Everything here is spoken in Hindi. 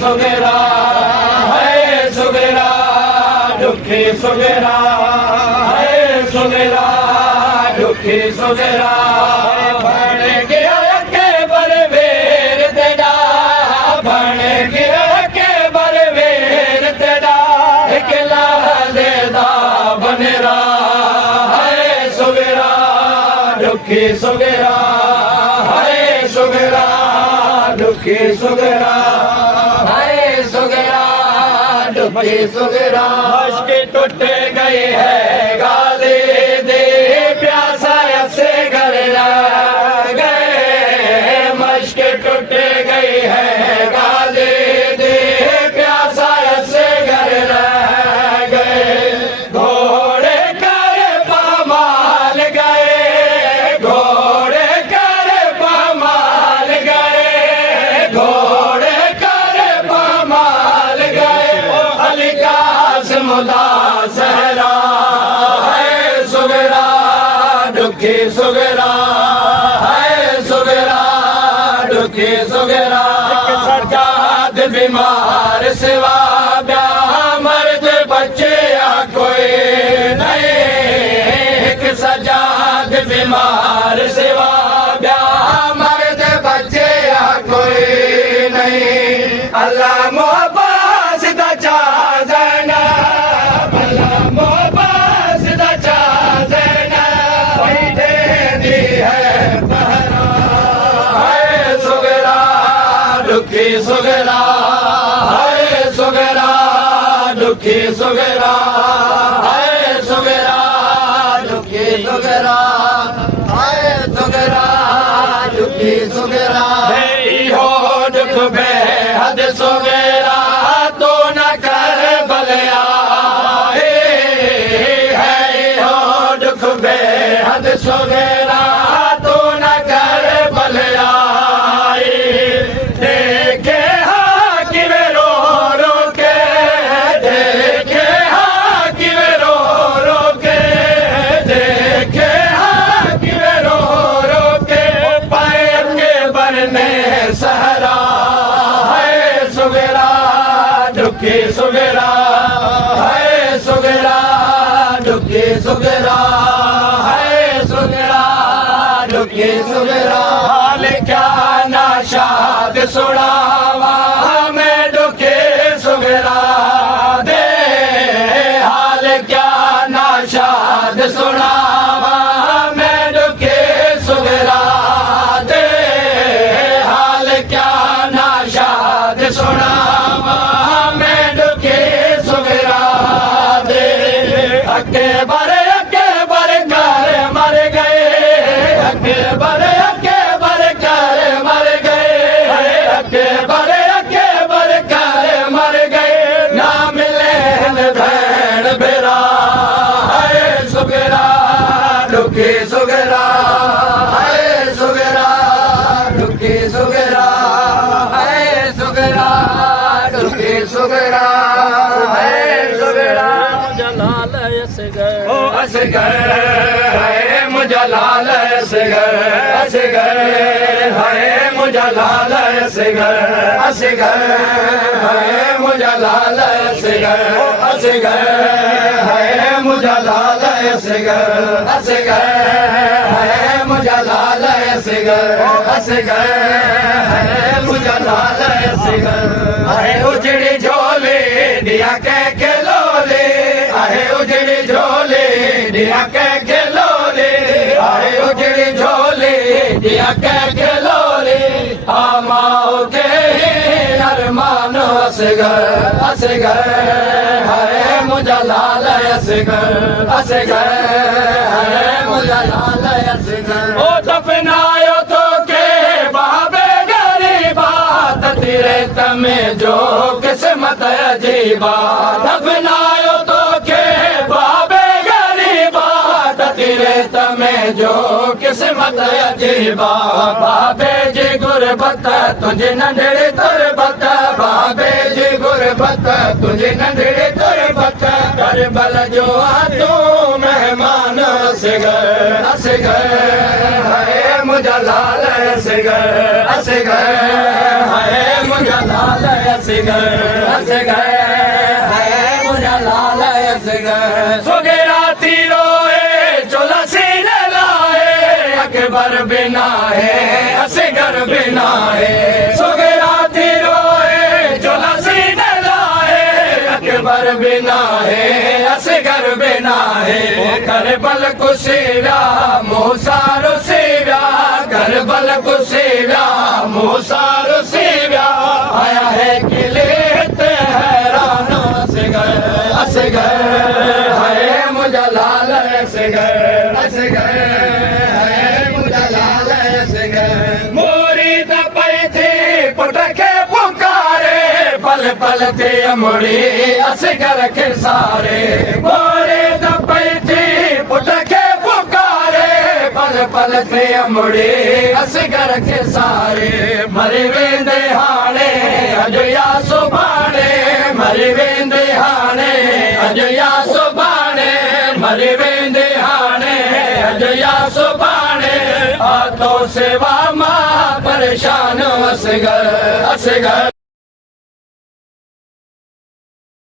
सुगरा है सुगरा दुखी सुगरा है सुगरा दुखी सुगरा बन गया के बलवेर तेरा बन गया के बलवेर तेरा एक लादेदा बनरा है सुगरा दुखी सुगरा है सुगरा दुखी सुगरा है सुगरा दुखी सुगरा मश्क टूट गई है गाली दे प्यासा से घर गए मश्क टूट गई है गाली दे प्यासा से घर गए घोड़े कर पामाल गए घोड़े कर पामाल गए घोड़े कर पामाल गए अलिकास मुदा सहरा है सुगरा दुखी सुगरा है सुगरा दुखी सुगरा सजाद बीमार सिवा ब्याह मर्द बच्चे या कोई नहीं एक सजाद बीमार सिवा ब्याह मर्द बच्चे या कोई नहीं अल्लाह मोहब्बत दा चाहना अल्लाह मोहब्बत दा चाहना वही दे दी है पहरा है सुगरा दुखी सुगरा है सुगरा दुखी सुगरा है सुगरा दुखी सुगरा है सुगरा दुखी सुगरा हो दुख बेहद सुगरा तो न कर बलिया है हो दुख बेहद सुगरा तो न कर बलिया देखे हाँ कि वे रो रो के देखे हाँ कि वे रो के देखे हाँ कि वे रो के पैर के बनने सहरा है सुगरा दुखी सुगरा है सुगरा दुखी सुगरा है सुगरा दुखी सुगरा हाल क्या नाशाद सुनावा मैं दुखी सुगरा दे हाल क्या नाशाद सुनावा मैं दुखी सुगरा दे हाल क्या नाशाद सुनावा मैं दुखी सुगरा दे अकबर अकबर कर मर गए अकबर अकबर कर मर गए अकबर अकबर कर मर गए ना मिले भैन बेरा है सुगरा दुखी सुगरा है सुगरा दुखी सुगरा है सुगरा दुखी सुगरा है सुगरा जलाल असगर ओ असगर है मुझे लाल असगर असगर है मुझे लाल असगर असगर है मुझे लाल असगर ओ असगर है मुझे लाल असगर असगर है मुझे लाल असगर ओ असगर है मुझे लाल असगर आहे उजड़ी झोले दिया के लोले आहे उजड़ी झोले दिया के लोले आहे उजड़ी झोले दिया के लोले आमाओ के अरमान असगर असगर है मुझे लाल असगर असगर है मुझे लाल असगर ओ दफनायो तो के बाबे गरीबा तेरे तमें जो किस्मत अजीबा दफनायो तो के बाबे गरीबा तेरे तमें जो किस्मत अजीबा बाबे जी गुरबत तुझे नंढड़े तुरबत बाबे जी गुरबत तुझे नंढड़े तुरबत करबल जो तू मेहमान असगर असगर है मुझे लाल असगर असगर है मुझे लाल असगर असगर है मुझा लाल असगर सोगे राती रोए चोला सीने लाए अकबर बिना है असगर बिना है सोगे राती रोए चोला सीने लाए अकबर बिना है असगर बिना है करबल को सेव्या मोसारो सेव्या करबल को सेव्या मोसारो सेव्या आया है किले तेहरान असगर है मुझा लाल असगर है मुझा लाल असगर मोरी दपाई थी पुटके पुकारे पल पल थे अमड़ी असगर के सारे मोरी दपाई थी पुटके पुकारे पल पल थे अमड़ी असगर के सारे मरे वेंदे हाणे अज या सुभाणे मरे वेंदे हाणे अज या सुभाणे मरे वेंदे हाणे अज या सुभाणे आ तो सेवा मां परेशान असगर